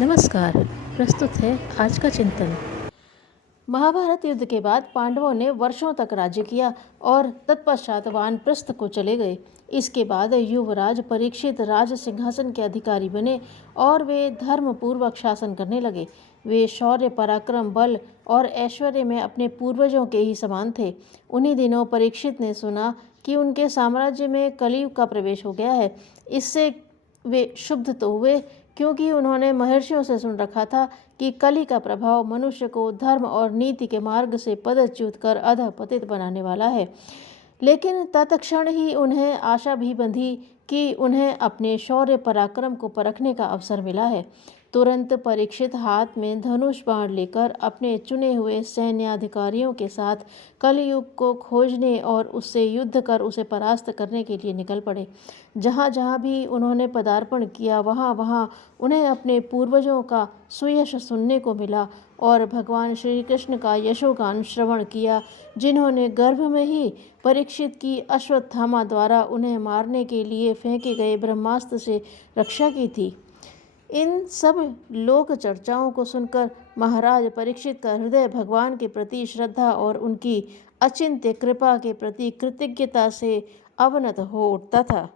नमस्कार। प्रस्तुत है आज का चिंतन। महाभारत युद्ध के बाद पांडवों ने वर्षों तक राज्य किया और तत्पश्चात वानप्रस्थ को चले गए। इसके बाद युवराज परीक्षित राज सिंहासन के अधिकारी बने और वे धर्मपूर्वक शासन करने लगे। वे शौर्य, पराक्रम, बल और ऐश्वर्य में अपने पूर्वजों के ही समान थे। उन्हीं दिनों परीक्षित ने सुना कि उनके साम्राज्य में कलयुग का प्रवेश हो गया है। इससे वे क्षुब्ध तो हुए, क्योंकि उन्होंने महर्षियों से सुन रखा था कि कली का प्रभाव मनुष्य को धर्म और नीति के मार्ग से पदच्युत कर अधःपतित बनाने वाला है। लेकिन तत्क्षण ही उन्हें आशा भी बंधी कि उन्हें अपने शौर्य पराक्रम को परखने का अवसर मिला है। तुरंत परीक्षित हाथ में धनुष बाण लेकर अपने चुने हुए सैन्याधिकारियों के साथ कलयुग को खोजने और उससे युद्ध कर उसे परास्त करने के लिए निकल पड़े। जहाँ जहाँ भी उन्होंने पदार्पण किया, वहाँ वहाँ उन्हें अपने पूर्वजों का सुयश सुनने को मिला और भगवान श्री कृष्ण का यशोगान श्रवण किया, जिन्होंने गर्भ में ही परीक्षित की अश्वत्थामा द्वारा उन्हें मारने के लिए फेंके गए ब्रह्मास्त्र से रक्षा की थी। इन सब लोक चर्चाओं को सुनकर महाराज परीक्षित का हृदय भगवान के प्रति श्रद्धा और उनकी अचिंत्य कृपा के प्रति कृतज्ञता से अवनत हो उठता था।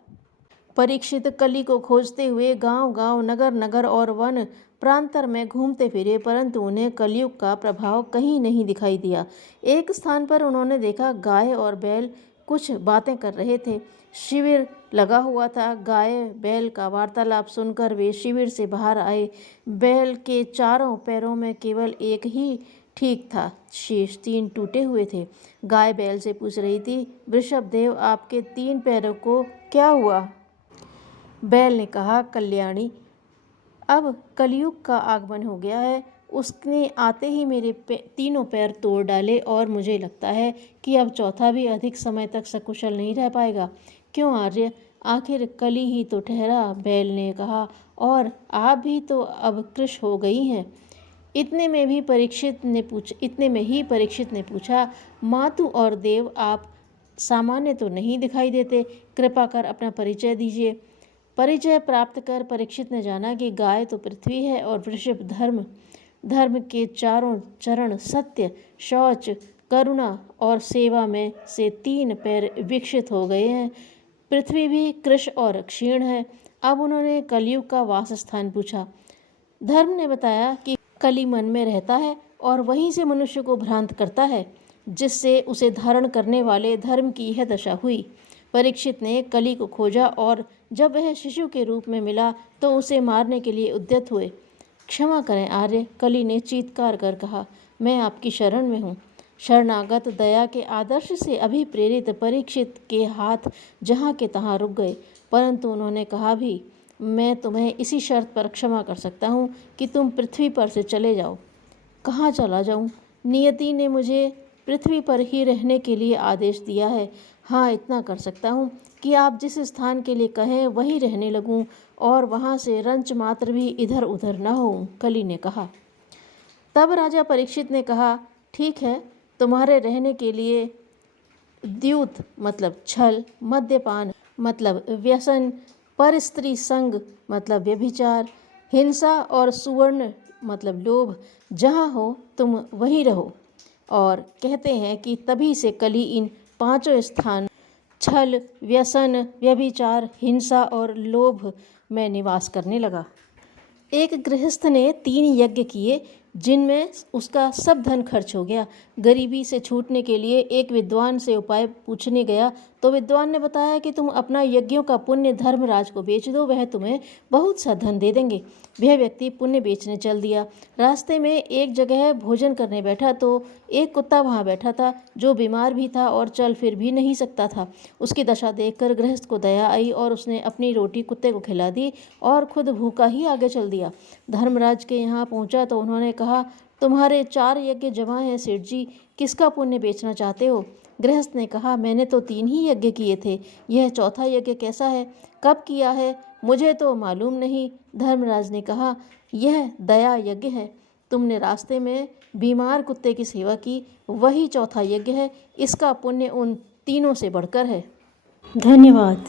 परीक्षित कली को खोजते हुए गांव-गांव, नगर-नगर और वन प्रांतर में घूमते फिरे, परंतु उन्हें कलयुग का प्रभाव कहीं नहीं दिखाई दिया। एक स्थान पर उन्होंने देखा, गाय और बैल कुछ बातें कर रहे थे। शिविर लगा हुआ था। गाय बैल का वार्तालाप सुनकर वे शिविर से बाहर आए। बैल के चारों पैरों में केवल एक ही ठीक था, शेष 3 टूटे हुए थे। गाय बैल से पूछ रही थी, वृषभदेव, आपके 3 पैरों को क्या हुआ? बैल ने कहा, कल्याणी, अब कलयुग का आगमन हो गया है। उसने आते ही मेरे तीनों पैर तोड़ डाले और मुझे लगता है कि अब चौथा भी अधिक समय तक सकुशल नहीं रह पाएगा। क्यों आर्य, आखिर कली ही तो ठहरा, बैल ने कहा, और आप भी तो अब कृश हो गई हैं। इतने में ही परीक्षित ने पूछा, मातु और देव, आप सामान्य तो नहीं दिखाई देते, कृपा कर अपना परिचय दीजिए। परिचय प्राप्त कर परीक्षित ने जाना कि गाय तो पृथ्वी है और वृषभ धर्म। धर्म के चारों चरण सत्य, शौच, करुणा और सेवा में से 3 पैर विकसित हो गए हैं। पृथ्वी भी कृश और क्षीण है। अब उन्होंने कलयुग का वास स्थान पूछा। धर्म ने बताया कि कली मन में रहता है और वहीं से मनुष्य को भ्रांत करता है, जिससे उसे धारण करने वाले धर्म की यह दशा हुई। परीक्षित ने कली को खोजा और जब वह शिशु के रूप में मिला तो उसे मारने के लिए उद्यत हुए। क्षमा करें आर्य, कली ने चीत्कार कर कहा, मैं आपकी शरण में हूँ। शरणागत दया के आदर्श से अभिप्रेरित परीक्षित के हाथ जहाँ के तहाँ रुक गए, परंतु उन्होंने कहा भी, मैं तुम्हें इसी शर्त पर क्षमा कर सकता हूँ कि तुम पृथ्वी पर से चले जाओ। कहाँ चला जाऊँ? नियति ने मुझे पृथ्वी पर ही रहने के लिए आदेश दिया है। हाँ, इतना कर सकता हूँ कि आप जिस स्थान के लिए कहें वहीं रहने लगूँ और वहाँ से रंच मात्र भी इधर उधर न हो, कली ने कहा। तब राजा परीक्षित ने कहा, ठीक है, तुम्हारे रहने के लिए द्यूत मतलब छल, मद्यपान मतलब व्यसन, परस्त्री संग मतलब व्यभिचार, हिंसा और सुवर्ण मतलब लोभ, जहाँ हो तुम वहीं रहो। और कहते हैं कि तभी से कली इन 5 स्थान छल, व्यसन, व्यभिचार, हिंसा और लोभ में निवास करने लगा। एक गृहस्थ ने 3 यज्ञ किए, जिनमें उसका सब धन खर्च हो गया। गरीबी से छूटने के लिए एक विद्वान से उपाय पूछने गया तो विद्वान ने बताया कि तुम अपना यज्ञों का पुण्य धर्मराज को बेच दो, वह तुम्हें बहुत सा धन दे देंगे। वह व्यक्ति पुण्य बेचने चल दिया। रास्ते में एक जगह भोजन करने बैठा तो एक कुत्ता वहाँ बैठा था, जो बीमार भी था और चल फिर भी नहीं सकता था। उसकी दशा देखकर गृहस्थ को दया आई और उसने अपनी रोटी कुत्ते को खिला दी और खुद भूखा ही आगे चल दिया। धर्मराज के यहाँ पहुँचा तो उन्होंने कहा, तुम्हारे 4 यज्ञ जमा हैं सेठ जी, किसका पुण्य बेचना चाहते हो? गृहस्थ ने कहा, मैंने तो 3 ही यज्ञ किए थे, यह चौथा यज्ञ कैसा है, कब किया है, मुझे तो मालूम नहीं। धर्मराज ने कहा, यह दया यज्ञ है। तुमने रास्ते में बीमार कुत्ते की सेवा की, वही चौथा यज्ञ है। इसका पुण्य उन तीनों से बढ़कर है। धन्यवाद।